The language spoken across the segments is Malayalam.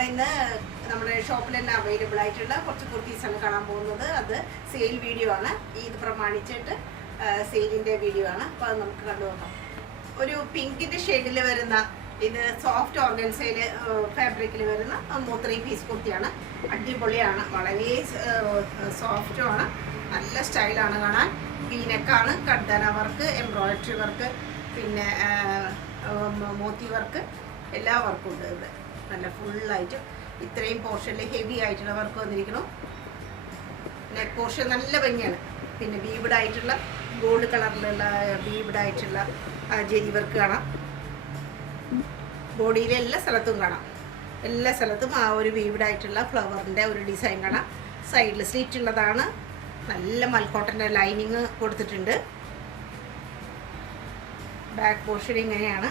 നമ്മളിന്ന് നമ്മുടെ ഷോപ്പിൽ തന്നെ അവൈലബിൾ ആയിട്ടുള്ള കുറച്ച് കുർത്തീസാണ് കാണാൻ പോകുന്നത്. അത് സെയിൽ വീഡിയോ ആണ്. ഇത് പ്രമാണിച്ചിട്ട് സെയിലിൻ്റെ വീഡിയോ ആണ്. അപ്പോൾ അത് നമുക്ക് കണ്ടു നോക്കാം. ഒരു പിങ്കിൻ്റെ ഷെയ്ഡിൽ വരുന്ന ഇത് സോഫ്റ്റ് ഓർഗൻസയിൽ ഫാബ്രിക്കിൽ വരുന്ന 3 പീസ് കുർത്തിയാണ്. അടിപൊളിയാണ്, വളരെ സോഫ്റ്റുമാണ്, നല്ല സ്റ്റൈലാണ് കാണാൻ. വീനക്കാണ്, കഡ്ഡന വർക്ക്, എംബ്രോയിഡറി വർക്ക്, പിന്നെ മോത്തി വർക്ക്, എല്ലാ വർക്കും ഉണ്ട് ഇവിടെ. നല്ല ഫുള്ളായിട്ട് ഇത്രയും പോർഷനിൽ ഹെവി ആയിട്ടുള്ള വർക്ക് വന്നിരിക്കണം. നെക്ക് പോർഷൻ നല്ല ഭംഗിയാണ്. പിന്നെ ബീവ്ഡ് ആയിട്ടുള്ള ഗോൾഡ് കളറിലുള്ള ബീവ്ഡ് ആയിട്ടുള്ള ജെരി വർക്ക് കാണാം. ബോഡിയിലെ എല്ലാ സ്ഥലത്തും കാണാം. എല്ലാ സ്ഥലത്തും ആ ഒരു ബീവ്ഡ് ആയിട്ടുള്ള ഫ്ലവറിൻ്റെ ഒരു ഡിസൈൻ കാണാം. സൈഡിൽ സ്ലിറ്റ് ഉള്ളതാണ്. നല്ല മൽക്കോട്ടൻ്റെ ലൈനിങ് കൊടുത്തിട്ടുണ്ട്. ബാക്ക് പോർഷൻ ഇങ്ങനെയാണ്.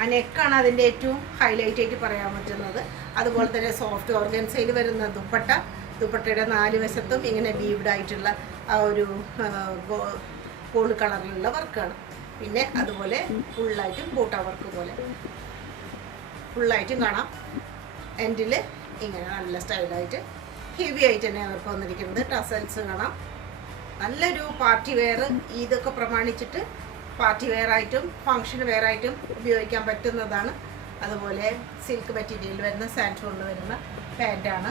ആ നെക്കാണ് അതിൻ്റെ ഏറ്റവും ഹൈലൈറ്റ് ആയിട്ട് പറയാൻ പറ്റുന്നത്. അതുപോലെ തന്നെ സോഫ്റ്റ് ഓർഗൻസയിൽ വരുന്ന ദുപ്പട്ടയുടെ 4 വശത്തും ഇങ്ങനെ ബീവ്ഡ് ആയിട്ടുള്ള ആ ഒരു ഗോൾഡ് കളറിലുള്ള വർക്കാണ്. പിന്നെ അതുപോലെ ഫുള്ളായിട്ടും ബൂട്ട വർക്ക് പോലെ ഫുള്ളായിട്ടും കാണാം. എൻഡിൽ ഇങ്ങനെ നല്ല സ്റ്റൈലായിട്ട് ഹെവി ആയിട്ട് തന്നെ അവർക്ക് വന്നിരിക്കുന്നത്. ടസൽസ് കാണാം. നല്ലൊരു പാർട്ടി വെയർ, ഇതൊക്കെ പ്രമാണിച്ചിട്ട് പാർട്ടി വെയർ ആയിട്ടും ഫങ്ഷൻ വെയർ ആയിട്ടും ഉപയോഗിക്കാൻ പറ്റുന്നതാണ്. അതുപോലെ സിൽക്ക് മെറ്റീരിയൽ വരുന്ന സാൻഡ് കൊണ്ട് വരുന്ന പാൻറ്റാണ്.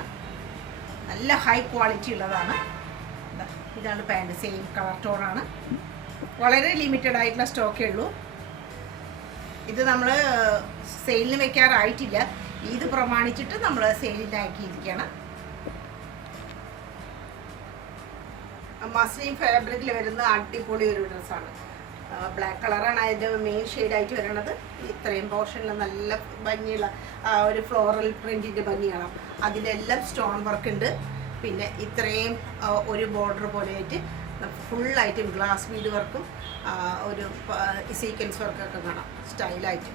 നല്ല ഹൈ ക്വാളിറ്റി ഉള്ളതാണ്. ഇതാണ് പാൻറ്റ്, സെയിം കളർ ടോണാണ്. വളരെ ലിമിറ്റഡ് ആയിട്ടുള്ള സ്റ്റോക്കേ ഉള്ളൂ. ഇത് നമ്മൾ സെയിലിന് വെക്കാറായിട്ടില്ല. ഇത് പ്രമാണിച്ചിട്ട് നമ്മൾ സെയിലിനാക്കിയിരിക്കുകയാണ്. മസ്ലിൻ ഫാബ്രിക്കിൽ വരുന്ന അടിപൊളി ഒരു ഡ്രസ്സാണ്. ബ്ലാക്ക് കളറാണ് അതിൻ്റെ മെയിൻ ഷെയ്ഡായിട്ട് വരുന്നത്. ഇത്രയും പോർഷനിൽ നല്ല ഭംഗിയുള്ള ഒരു ഫ്ലോറൽ പ്രിൻറ്റിൻ്റെ ഭംഗി കാണാം. അതിലെല്ലാം സ്റ്റോൺ വർക്ക് ഉണ്ട്. പിന്നെ ഇത്രയും ഒരു ബോർഡർ പോലെ ആയിട്ട് ഫുള്ളായിട്ടും ഗ്ലാസ് ബീഡ് വർക്കും ഒരു സീക്വൻസ് വർക്കൊക്കെ കാണാം. സ്റ്റൈലായിട്ട്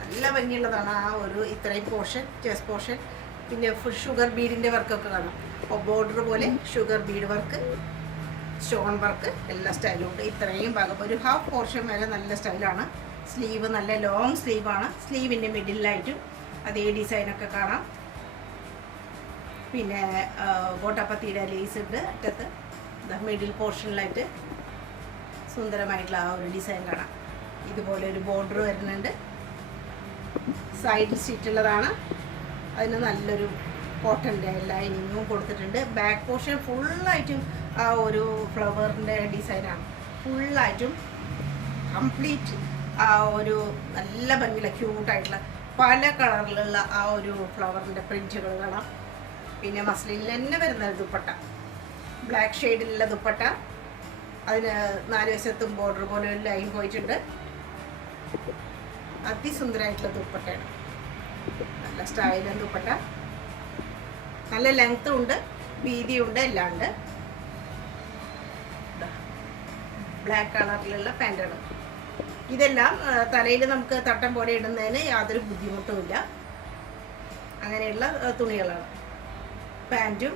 നല്ല ഭംഗിയുള്ളതാണ്. ആ ഒരു ഇത്രയും പോർഷൻ, ചെസ്റ്റ് പോർഷൻ, പിന്നെ ഷുഗർ ബീഡിൻ്റെ വർക്കൊക്കെ കാണാം. ബോർഡർ പോലെ sugar Bede work, stone work, എല്ലാ സ്റ്റൈലും ഉണ്ട്. ഇത്രയും ഭാഗം ഒരു ഹാഫ് പോർഷൻ വരെ നല്ല സ്റ്റൈലാണ്. സ്ലീവ് നല്ല ലോങ് സ്ലീവാണ്. സ്ലീവിൻ്റെ മിഡിലായിട്ടും അതേ ഡിസൈനൊക്കെ കാണാം. പിന്നെ ഗോട്ടാപ്പത്തിയുടെ ലേസ് ഉണ്ട് അറ്റത്ത്. മിഡിൽ പോർഷനിലായിട്ട് സുന്ദരമായിട്ടുള്ള ആ ഒരു ഡിസൈൻ കാണാം. ഇതുപോലെ ഒരു ബോർഡർ വരുന്നുണ്ട്. സൈഡിൽ സ്റ്റിച്ചുള്ളതാണ്. അതിന് നല്ലൊരു കോട്ടൻ്റെ ലൈനിങ്ങും കൊടുത്തിട്ടുണ്ട്. ബാക്ക് പോർഷൻ ഫുള്ളായിട്ടും ആ ഒരു ഫ്ലവറിൻ്റെ ഡിസൈനാണ്. ഫുള്ളായിട്ടും കംപ്ലീറ്റ് ആ ഒരു നല്ല ഭംഗിയുള്ള ക്യൂട്ടായിട്ടുള്ള പല കളറിലുള്ള ആ ഒരു ഫ്ലവറിൻ്റെ പ്രിൻറ്റുകൾ കാണാം. പിന്നെ മസ്ലിനിൽ തന്നെ വരുന്ന ദുപ്പട്ട, ബ്ലാക്ക് ഷെയ്ഡിലുള്ള ദുപ്പട്ട. അതിന് 4 വശത്തും ബോർഡർ പോലെ ഒരു ലൈൻ പോയിട്ടുണ്ട്. അതിസുന്ദരമായിട്ടുള്ള ദുപ്പട്ടയാണ്. നല്ല സ്റ്റൈലും ദുപ്പട്ട. നല്ല ലെങ്ത്തും ഉണ്ട്, വീതിയുണ്ട്, എല്ലാം ഉണ്ട്. ബ്ലാക്ക് കളറിലുള്ള പാൻറ്റുകൾ. ഇതെല്ലാം തലയിൽ നമുക്ക് തട്ടം പോലെ ഇടുന്നതിന് യാതൊരു ബുദ്ധിമുട്ടുമില്ല. അങ്ങനെയുള്ള തുണികളാണ്. പാൻറ്റും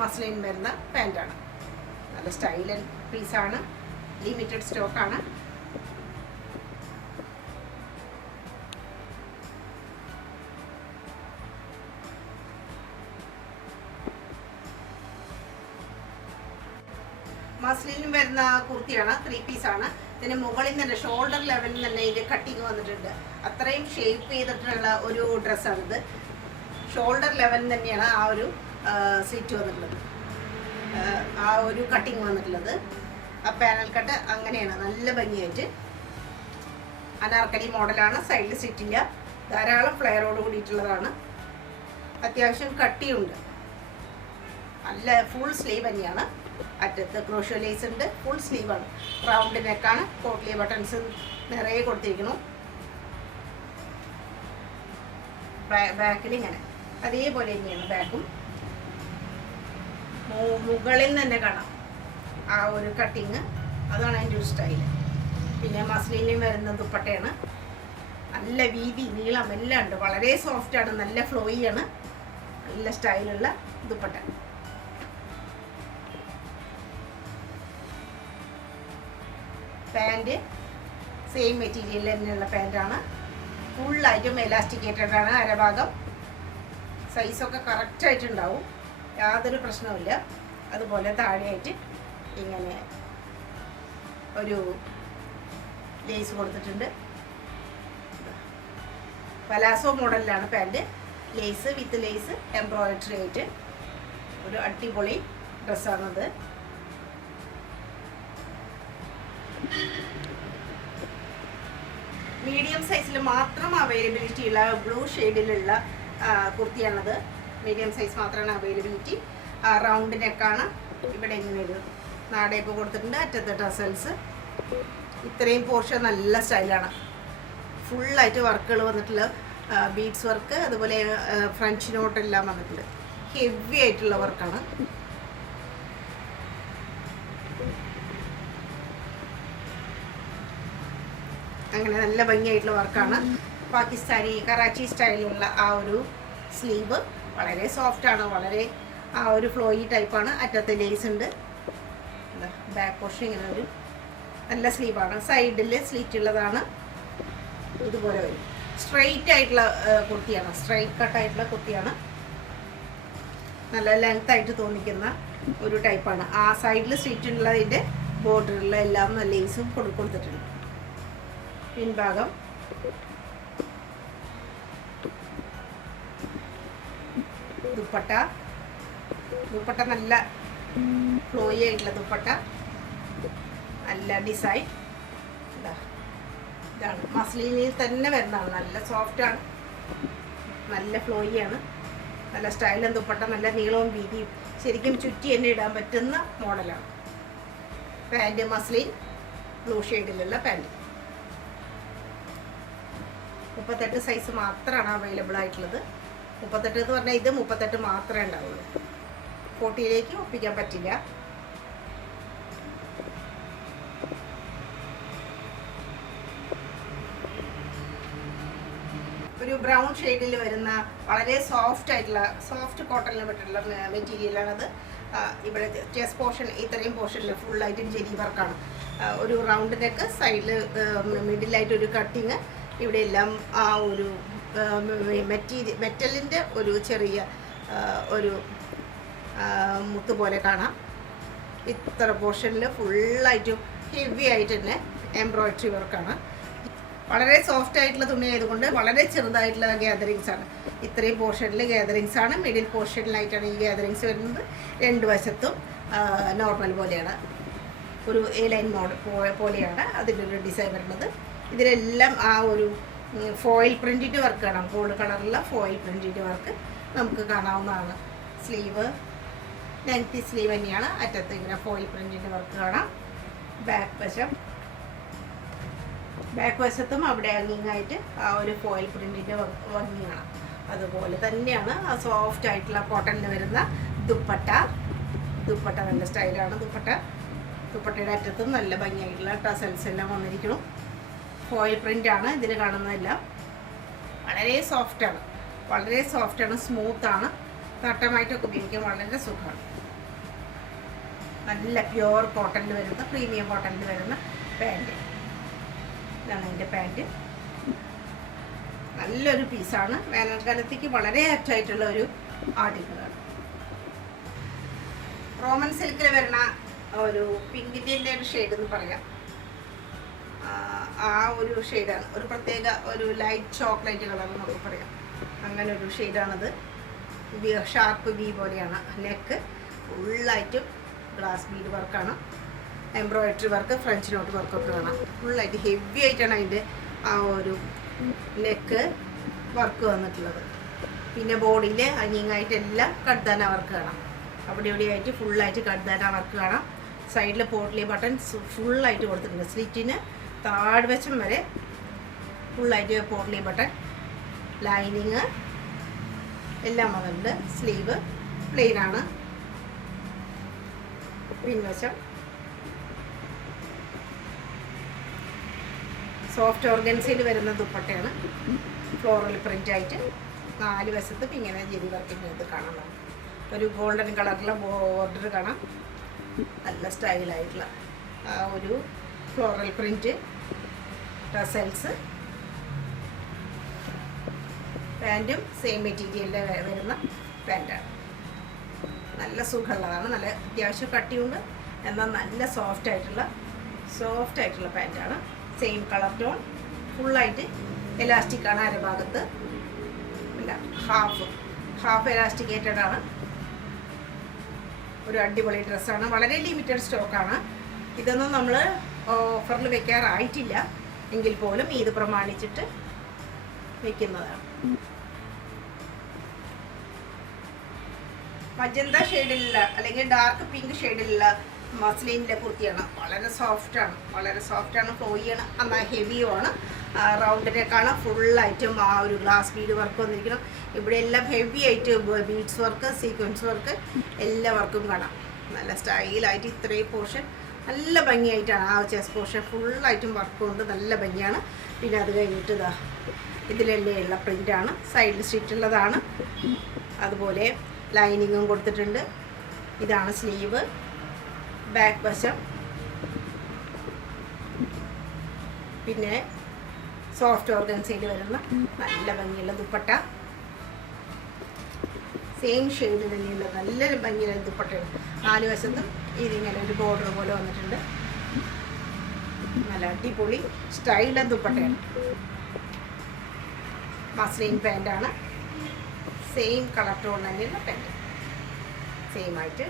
മസ്ലിൻ വരുന്ന പാൻറ്റാണ്. നല്ല സ്റ്റൈലൻ പീസാണ്. ലിമിറ്റഡ് സ്റ്റോക്കാണ്. മസ്ലിനും വരുന്ന കുർത്തിയാണ്. 3 പീസാണ്. ഇതിന് മുകളിൽ തന്നെ ഷോൾഡർ ലെവലിൽ തന്നെ ഇതിൻ്റെ കട്ടിങ് വന്നിട്ടുണ്ട്. അത്രയും ഷേപ്പ് ചെയ്തിട്ടുള്ള ഒരു ഡ്രസ്സാണിത്. ഷോൾഡർ ലെവലിൽ തന്നെയാണ് ആ ഒരു സ്ലിറ്റ് വന്നിട്ടുള്ളത്, ആ ഒരു കട്ടിങ് വന്നിട്ടുള്ളത്. ആ പാനൽ കട്ട് അങ്ങനെയാണ് നല്ല ഭംഗിയായിട്ട്. അനാർക്കലി മോഡലാണ്. സൈഡിൽ സ്റ്റിറ്റില്ല. ധാരാളം ഫ്ലെയറോട് കൂടിയിട്ടുള്ളതാണ്. അത്യാവശ്യം കട്ടിയുണ്ട്. നല്ല ഫുൾ സ്ലീവ് തന്നെയാണ്. അറ്റത്ത് ക്രോഷ്യോ ലേസ് ഉണ്ട്. ഫുൾ സ്ലീവാണ്. റൗണ്ട് നെക്കാണ്. പോട്ട്ലി ബട്ടൺസ് നിറയെ കൊടുത്തിരിക്കുന്നു. ബാക്കിൽ ഇങ്ങനെ അതേപോലെ തന്നെയാണ് ബാക്കും. മുകളിൽ തന്നെ കാണാം ആ ഒരു കട്ടിങ്. അതാണ് അതിൻ്റെ ഒരു സ്റ്റൈല്. പിന്നെ മസ്ലിനിലും വരുന്ന ദുപ്പട്ടയാണ്. നല്ല വീതി, നീളം എല്ലാം ഉണ്ട്. വളരെ സോഫ്റ്റാണ്, നല്ല ഫ്ലോയിയാണ്. നല്ല സ്റ്റൈലുള്ള ദുപ്പട്ട. പാൻറ് സെയിം മെറ്റീരിയൽ തന്നെയുള്ള പാൻറ്റാണ്. ഫുള്ളായിട്ടും എലാസ്റ്റിക്കേറ്റഡ് ആണ്. അരഭാഗം സൈസൊക്കെ കറക്റ്റായിട്ടുണ്ടാവും, യാതൊരു പ്രശ്നവുമില്ല. അതുപോലെ താഴെയായിട്ട് ഇങ്ങനെ ഒരു ലേസ് കൊടുത്തിട്ടുണ്ട്. പലാസോ മോഡലിലാണ് pant. Lace with lace embroidery ആയിട്ട് ഒരു അടിപൊളി ഡ്രസ്സാണത്. മീഡിയം സൈസിൽ മാത്രം അവൈലബിലിറ്റി ഉള്ള ബ്ലൂ ഷെയ്ഡിലുള്ള കുർത്തിയാണത്. മീഡിയം സൈസ് മാത്രമാണ് അവൈലബിലിറ്റി. റൗണ്ട് നെക്കാണ്. ഇവിടെ ഇങ്ങനെ ഒരു നാടേപ്പ് കൊടുത്തിട്ടുണ്ട്. അറ്റത്തെ ടസൽസ്. ഇത്രയും പോർഷൻ നല്ല സ്റ്റൈലാണ്. ഫുള്ളായിട്ട് വർക്കുകൾ വന്നിട്ടുള്ള ബീഡ്സ് വർക്ക്, അതുപോലെ ഫ്രഞ്ച് നോട്ടെല്ലാം വന്നിട്ടുണ്ട്. ഹെവി ആയിട്ടുള്ള വർക്കാണ്. അങ്ങനെ നല്ല ഭംഗിയായിട്ടുള്ള വർക്കാണ്. പാകിസ്ഥാനി കറാച്ചി സ്റ്റൈലിലുള്ള ആ ഒരു സ്ലീവ് വളരെ സോഫ്റ്റാണ്, വളരെ ആ ഒരു ഫ്ലോയി ടൈപ്പാണ്. അറ്റത്തെ ലേസ് ഉണ്ട്. ബാക്ക് പോർഷൻ ഇങ്ങനെ ഒരു നല്ല സ്ലീവാണ്. സൈഡിൽ സ്ലിറ്റ് ഉള്ളതാണ്. ഇതുപോലെ വരും. സ്ട്രെയിറ്റ് ആയിട്ടുള്ള കുർത്തിയാണ്, സ്ട്രെയിറ്റ് കട്ടായിട്ടുള്ള കുർത്തിയാണ്. നല്ല ലെങ്ത് ആയിട്ട് തോന്നിക്കുന്ന ഒരു ടൈപ്പാണ്. ആ സൈഡിൽ സ്ലിറ്റ് ഉള്ളതിൻ്റെ ബോർഡറിലുള്ള എല്ലാം നല്ല ലേസും കൊടുത്തിട്ടുണ്ട്. പിൻഭാഗം ദുപ്പട്ട നല്ല ഫ്ലോയി ആയിട്ടുള്ള ദുപ്പട്ട, നല്ല ഡിസൈൻ. ഇതാണ് മസ്ലിനിൽ തന്നെ വരുന്നതാണ്. നല്ല സോഫ്റ്റാണ്, നല്ല ഫ്ലോയി ആണ്, നല്ല സ്റ്റൈലും ദുപ്പട്ട, നല്ല നീളവും വീതിയും, ശരിക്കും ചുറ്റി തന്നെ ഇടാൻ പറ്റുന്ന മോഡലാണ്. പാൻറ് മസ്ലിൻ ബ്ലൂ ഷെയ്ഡിലുള്ള പാൻറ്. 38 സൈസ് മാത്രമാണ് അവൈലബിൾ ആയിട്ടുള്ളത്. 38 എന്ന് പറഞ്ഞാൽ ഇത് 38 മാത്രമേ ഉണ്ടാവുള്ളൂ. 40ലേക്ക് ഒപ്പിക്കാൻ പറ്റില്ല. ഒരു ബ്രൗൺ ഷെയ്ഡിൽ വരുന്ന വളരെ സോഫ്റ്റ് ആയിട്ടുള്ള സോഫ്റ്റ് കോട്ടണിൽ പറ്റിയിട്ടുള്ള മെറ്റീരിയലാണത്. ഇവിടെ ചെസ്റ്റ് പോർഷൻ, ഇത്രയും പോർഷനിൽ ഫുള്ളായിട്ടും ജെരി വർക്കാണ്. ഒരു റൗണ്ട് നെക്ക്, സൈഡിൽ മിഡിലായിട്ടൊരു കട്ടിങ്, ഇവിടെ എല്ലാം ആ ഒരു മെറ്റലിൻ്റെ ഒരു ചെറിയ ഒരു മുത്ത് പോലെ കാണാം. ഇത്ര പോർഷനിൽ ഫുള്ളായിട്ടും ഹെവി ആയിട്ട് തന്നെ എംബ്രോയിഡറി വർക്കാണ്. വളരെ സോഫ്റ്റ് ആയിട്ടുള്ള തുണി ആയതുകൊണ്ട് വളരെ ചെറുതായിട്ടുള്ള ഗ്യാതറിങ്സ് ആണ്. ഇത്രയും പോർഷനിൽ ഗ്യാതറിങ്സ് ആണ്. മിഡിൽ പോർഷനിലായിട്ടാണ് ഈ ഗ്യാതറിങ്സ് വരുന്നത്. രണ്ട് വശത്തും നോർമൽ പോലെയാണ്, ഒരു എ ലൈൻ മോഡൽ പോലെയാണ് അതിൻ്റെ ഒരു ഡിസൈൻ വരുന്നത്. ഇതിലെല്ലാം ആ ഒരു ഫോയിൽ പ്രിൻറ്റിൻ്റെ വർക്ക് കാണാം. ഗോൾഡ് കളറുള്ള ഫോയിൽ പ്രിൻറ്റിൻ്റെ വർക്ക് നമുക്ക് കാണാവുന്നതാണ്. സ്ലീവ് ലെങ്തി സ്ലീവ് തന്നെയാണ്. അറ്റത്ത് ഇങ്ങനെ ഫോയിൽ പ്രിൻറ്റിൻ്റെ വർക്ക് കാണാം. ബാക്ക് വശത്തും അവിടെ അങ്ങിങ്ങായിട്ട് ആ ഒരു ഫോയിൽ പ്രിൻറ്റിൻ്റെ ഭംഗി കാണാം. അതുപോലെ തന്നെയാണ് ആ സോഫ്റ്റ് ആയിട്ടുള്ള കോട്ടണിൽ വരുന്ന ദുപ്പട്ട. നല്ല സ്റ്റൈലാണ് ദുപ്പട്ടയുടെ അറ്റത്തും നല്ല ഭംഗിയായിട്ടുള്ള ടസൽസ് എല്ലാം വന്നിരിക്കണം. ഫോയിൽ പ്രിൻ്റാണ് ഇതിൽ കാണുന്നതെല്ലാം. വളരെ സോഫ്റ്റാണ്, സ്മൂത്താണ്. തട്ടമായിട്ടൊക്കെ ഉപയോഗിക്കാൻ വളരെ സുഖമാണ്. നല്ല പ്യുവർ കോട്ടണിൽ വരുന്ന, പ്രീമിയം കോട്ടണിൽ വരുന്ന പാൻറ്റ്. ഇതാണ് അതിൻ്റെ പാൻറ്റ്. നല്ലൊരു പീസാണ്. വേനൽക്കാലത്തേക്ക് വളരെ ആപ്റ്റായിട്ടുള്ള ഒരു ആർട്ടിക്കിളാണ്. റോമൻ സിൽക്കിൽ വരുന്ന ഒരു പിങ്കിൻ്റെ ഒരു ഷെയ്ഡ് എന്ന് പറയാം. ആ ഒരു ഷെയ്ഡാണ്, ഒരു പ്രത്യേക ഒരു ലൈറ്റ് ചോക്ലേറ്റ് കളർ എന്നൊക്കെ പറയാം. അങ്ങനെ ഒരു ഷെയ്ഡാണത്. ഷാർപ്പ് ബി പോലെയാണ്. നെക്ക് ഫുള്ളായിട്ടും ഗ്ലാസ് ബീഡ് വർക്കാണ്. എംബ്രോയിഡറി വർക്ക്, ഫ്രഞ്ച് നോട്ട് വർക്കൊക്കെ കാണാം. ഫുള്ളായിട്ട് ഹെവി ആയിട്ടാണ് അതിൻ്റെ ആ ഒരു നെക്ക് വർക്ക് വന്നിട്ടുള്ളത്. പിന്നെ ബോഡിയിൽ അനിയങ്ങായിട്ടെല്ലാം കട്ദാന വർക്ക് കാണാം. അവിടെ ഇവിടെയായിട്ട് ഫുള്ളായിട്ട് കട്ദാന വർക്ക് കാണാം. സൈഡിൽ പോട്ട്ലി ബട്ടൺ ഫുള്ളായിട്ട് കൊടുത്തിട്ടുണ്ട്. സ്ലിറ്റിന് താഴ്വശം വരെ ഫുള്ളായിട്ട് പോട്ട്ലി ബട്ടൺ, ലൈനിങ് എല്ലാം വന്നിട്ടുണ്ട്. സ്ലീവ് പ്ലെയിനാണ്. പിൻവശം സോഫ്റ്റ് ഓർഗൻസിൽ വരുന്ന ദുപ്പട്ടയാണ്. ഫ്ലോറൽ പ്രിൻ്റായിട്ട് 4 വശത്തും ഇങ്ങനെ ജെറി വർക്കിൻ്റെ ഇത് കാണാം. ഒരു ഗോൾഡൻ കളറിലുള്ള ബോർഡർ കാണാം. നല്ല സ്റ്റൈലായിട്ടുള്ള ആ ഒരു ഫ്ലോറൽ പ്രിൻറ്റ് ടസൽസ്. പാൻറ്റും സെയിം മെറ്റീരിയലിൽ വരുന്ന പാൻറ്റാണ്. നല്ല സുഖമുള്ളതാണ്, നല്ല അത്യാവശ്യം കട്ടിയുണ്ട്, എന്നാൽ നല്ല സോഫ്റ്റ് ആയിട്ടുള്ള പാൻറ്റാണ്. സെയിം കളർ ടോൺ, ഫുള്ളായിട്ട് എലാസ്റ്റിക്കാണ് അരഭാഗത്ത്, ഇല്ല ഹാഫ് എലാസ്റ്റിക്കേറ്റഡ് ആണ്. ഒരു അടിപൊളി ഡ്രസ്സാണ്, വളരെ ലിമിറ്റഡ് സ്റ്റോക്കാണ്. ഇതൊന്നും നമ്മൾ ഓഫറിൽ വെക്കാറായിട്ടില്ല, എങ്കിൽ പോലും ഇത് പ്രമാണിച്ചിട്ട് വെക്കുന്നതാണ്. മജന്ത ഷെയ്ഡിലുള്ള അല്ലെങ്കിൽ ഡാർക്ക് പിങ്ക് ഷെയ്ഡിലുള്ള മസ്ലിൻ്റെ കുർത്തിയാണ്. വളരെ സോഫ്റ്റാണ്, ഫ്ലോയിയാണ്, എന്നാൽ ഹെവിയുമാണ്. റൗണ്ടിനേക്കാണ് ഫുള്ളായിട്ടും ആ ഒരു ഗ്ലാസ് ബീഡ് വർക്ക് വന്നിരിക്കണം. ഇവിടെ എല്ലാം ഹെവി ആയിട്ട് ബീഡ്സ് വർക്ക്, സീക്വൻസ് വർക്ക്, എല്ലാ വർക്കും കാണാം. നല്ല സ്റ്റൈലായിട്ട് ഇത്രയും പോർഷൻ നല്ല ഭംഗിയായിട്ടാണ്. ആ ചെസ്റ്റ് പോർഷൻ ഫുള്ളായിട്ടും വർക്ക് കൊണ്ട് നല്ല ഭംഗിയാണ്. പിന്നെ അത് കഴിഞ്ഞിട്ട് ഇതാ ഇതിലെല്ലാം ഉള്ള പ്രിൻ്റാണ്, സൈഡിൽ സ്റ്റിച്ചുള്ളതാണ്. അതുപോലെ ലൈനിങ്ങും കൊടുത്തിട്ടുണ്ട്. ഇതാണ് സ്ലീവ്, ബാക്ക് വശം. പിന്നെ സോഫ്റ്റ് ഓർഗൻസയിൽ വരുന്ന നല്ല ഭംഗിയുള്ള ദുപ്പട്ട, സെയിം ഷെയ്ഡ് തന്നെയുള്ള നല്ലൊരു ഭംഗിയുള്ള ദുപ്പട്ടയാണ്. 4 വശത്തും ഇതിങ്ങനെ ഒരു ബോർഡർ പോലെ വന്നിട്ടുണ്ട്. നല്ല അടിപൊളി സ്റ്റൈലുള്ള ദുപ്പട്ടയാണ്. മസ്ലിൻ പാൻറ്റാണ്, സെയിം കളർ ടോൺ തന്നെയുള്ള പാൻറ്റ്, സെയിം ആയിട്ട്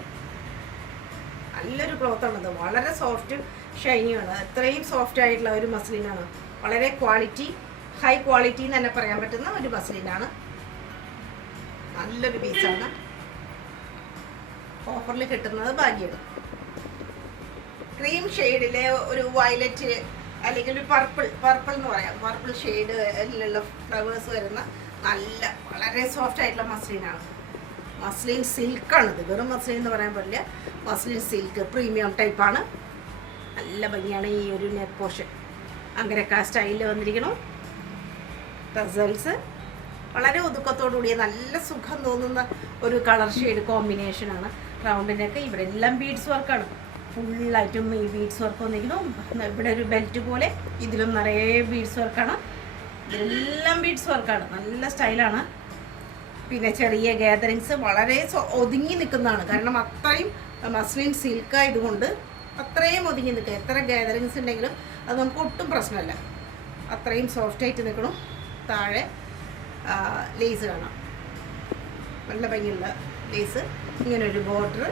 നല്ലൊരു ക്ലോത്താണത്. വളരെ സോഫ്റ്റ് ഷൈനിയാണ്. അത്രയും സോഫ്റ്റ് ആയിട്ടുള്ള ഒരു മസ്ലിനാണ്. വളരെ ഹൈ ക്വാളിറ്റി എന്ന് തന്നെ പറയാൻ പറ്റുന്ന ഒരു മസ്ലിനാണ്. നല്ലൊരു പീസാണ്. ഓഫറിൽ കിട്ടുന്നത് ഭാഗ്യമാണ്. ക്രീം ഷെയ്ഡിലെ ഒരു വയലറ്റ് അല്ലെങ്കിൽ ഒരു പർപ്പിൾ എന്ന് പറയാം, പർപ്പിൾ ഷെയ്ഡിലുള്ള ഫ്ലവേഴ്സ് വരുന്ന വളരെ സോഫ്റ്റ് ആയിട്ടുള്ള മസ്ലിനാണ്. മസ്ലിൻ സിൽക്കാണിത്, വെറും മസ്ലിൻ എന്ന് പറയാൻ പറ്റില്ല. മസ്ലിൻ സിൽക്ക് പ്രീമിയം ടൈപ്പാണ്. നല്ല ഭംഗിയാണ് ഈ ഒരു നെക്ക് പോർഷൻ. അങ്ങനെയൊക്കെ സ്റ്റൈലിൽ വന്നിരിക്കണം. ടസൽസ് വളരെ ഒതുക്കത്തോടുകൂടിയ നല്ല സുഖം തോന്നുന്ന ഒരു കളർ ഷെയ്ഡ് കോമ്പിനേഷനാണ്. റൗണ്ടിനൊക്കെ ഇവിടെ എല്ലാം ബീഡ്സ് വർക്കാണ്. ഫുള്ളായിട്ടും ഈ ബീഡ്സ് വർക്ക് വന്നിരിക്കുന്നു. ഇവിടെ ഒരു ബെൽറ്റ് പോലെ ഇതിലും നിറയെ ബീഡ്സ് വർക്കാണ്. ഇതിലെല്ലാം ബീഡ്സ് വർക്കാണ്. നല്ല സ്റ്റൈലാണ്. പിന്നെ ചെറിയ ഗാദറിങ്സ് വളരെ ഒതുങ്ങി നിൽക്കുന്നതാണ്. കാരണം അത്രയും മസ്ലിൻ സിൽക്ക് ആയതുകൊണ്ട് അത്രയും ഒതുങ്ങി നിൽക്കുക. എത്ര ഗാദറിങ്സ് ഉണ്ടെങ്കിലും അത് നമുക്ക് ഒട്ടും പ്രശ്നമല്ല. അത്രയും സോഫ്റ്റായിട്ട് നിൽക്കണം. താഴെ ലേസ് കാണാം, നല്ല ഭംഗിയുള്ള ലേസ്. ഇങ്ങനൊരു ബോർഡർ.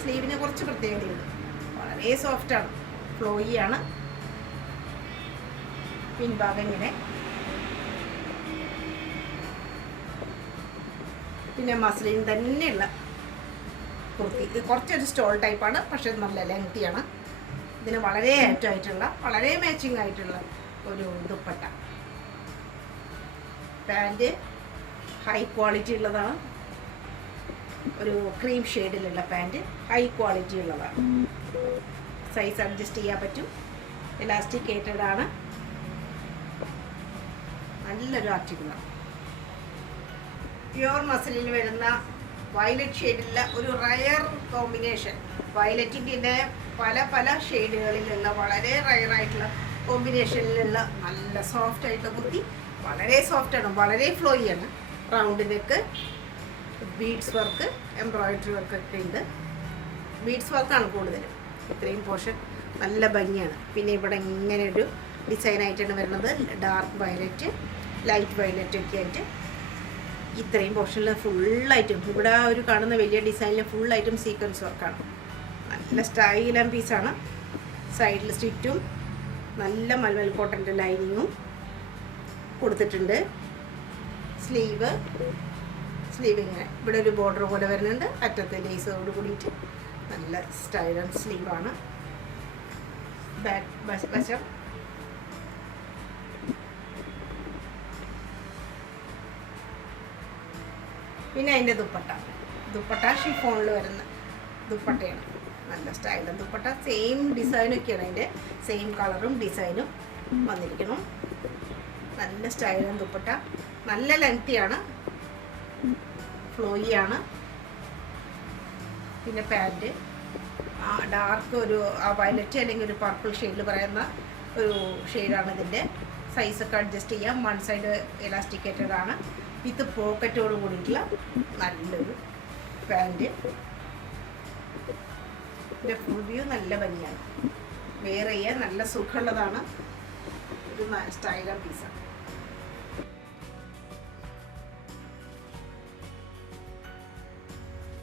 സ്ലീവിന് കുറച്ച് പ്രത്യേകതയുണ്ട്. വളരെ സോഫ്റ്റാണ്, ഫ്ലോയിയാണ്. പിൻഭാഗം ഇങ്ങനെ. പിന്നെ മസ്ലിൻ തന്നെയുള്ള കുർത്തി. ഇത് കുറച്ചൊരു സ്റ്റോൾ ടൈപ്പാണ്, പക്ഷെ നല്ല ലെങ്തിയാണ്. ഇതിന് വളരെ ആയിട്ടുള്ള വളരെ മാച്ചിങ് ആയിട്ടുള്ള ഒരു ദുപ്പട്ട. പാൻറ്റ് ഹൈ ക്വാളിറ്റി ഉള്ളതാണ്. ഒരു ക്രീം ഷെയ്ഡിലുള്ള പാൻറ്റ് ഹൈ ക്വാളിറ്റി ഉള്ളതാണ്. സൈസ് അഡ്ജസ്റ്റ് ചെയ്യാൻ പറ്റും. എലാസ്റ്റിക്കേറ്റഡ് ആണ്. നല്ലൊരു ആർട്ടിക്കിളാണ്. പ്യുവർ മസിലിൽ വരുന്ന വയലറ്റ് ഷെയ്ഡിലുള്ള ഒരു റയർ കോമ്പിനേഷൻ. വയലറ്റിൻ്റെ പല ഷെയ്ഡുകളിലുള്ള വളരെ റയറായിട്ടുള്ള കോമ്പിനേഷനിലുള്ള നല്ല സോഫ്റ്റ് ആയിട്ടുള്ള കുർത്തി. വളരെ സോഫ്റ്റാണ്, വളരെ ഫ്ലോയിയാണ്. Round neck, beads work, embroidery വർക്കൊക്കെ ഉണ്ട്. ബീഡ്സ് വർക്കാണ് കൂടുതലും. ഇത്രയും പോർഷൻ നല്ല ഭംഗിയാണ്. പിന്നെ ഇവിടെ ഇങ്ങനെ ഒരു ഡിസൈനായിട്ടാണ് വരുന്നത്. ഡാർക്ക് വയലറ്റ്, ലൈറ്റ് വയലറ്റ് ഒക്കെ ആയിട്ട് ഇത്രയും പോർഷനിൽ ഫുള്ളായിട്ടും ഇവിടെ ഒരു കാണുന്ന വലിയ ഡിസൈനിൽ ഫുള്ളായിട്ടും സീക്വൻസ് വർക്കാണ്. നല്ല സ്റ്റൈൽ ആൻഡ് പീസാണ്. സൈഡിൽ സ്റ്റിറ്റും നല്ല മൽമൽ കോട്ടൻ്റെ ലൈനിങ്ങും കൊടുത്തിട്ടുണ്ട്. സ്ലീവ് ഇങ്ങനെ ഇവിടെ ഒരു ബോർഡർ പോലെ വരുന്നുണ്ട്. അറ്റത്ത് ലേസോട് കൂടിയിട്ട് നല്ല സ്റ്റൈൽ ആൻഡ് സ്ലീവാണ്. ബാക്ക് വശം പിന്നെ അതിൻ്റെ ദുപ്പട്ട ഷിഫോണിൽ വരുന്ന ദുപ്പട്ടയാണ്. നല്ല സ്റ്റൈലും ദുപ്പട്ട. സെയിം ഡിസൈനൊക്കെയാണ് അതിൻ്റെ, സെയിം കളറും ഡിസൈനും വന്നിരിക്കണം. നല്ല സ്റ്റൈലും ദുപ്പട്ട. നല്ല ലെങ്തിയാണ്, ഫ്ലോയിയാണ്. പിന്നെ പാൻറ്റ് ഡാർക്ക് ഒരു വയലറ്റ് അല്ലെങ്കിൽ ഒരു പർപ്പിൾ ഷെയ്ഡിൽ പറയുന്ന ഒരു ഷെയ്ഡാണ് ഇതിൻ്റെ. സൈസൊക്കെ അഡ്ജസ്റ്റ് ചെയ്യാം. വൺ സൈഡ് എലാസ്റ്റിക്കേറ്റഡ് ആണ്. വിത്ത് പോക്കറ്റോട് കൂടിയിട്ടുള്ള നല്ലൊരു പാൻറ്റ്. ഇതിൻ്റെ ഫുൾ വ്യൂ നല്ല ഭംഗിയാണ്. വെയർ ചെയ്യാൻ നല്ല സുഖമുള്ളതാണ്. ഒരു സ്റ്റൈലർ പീസാണ്.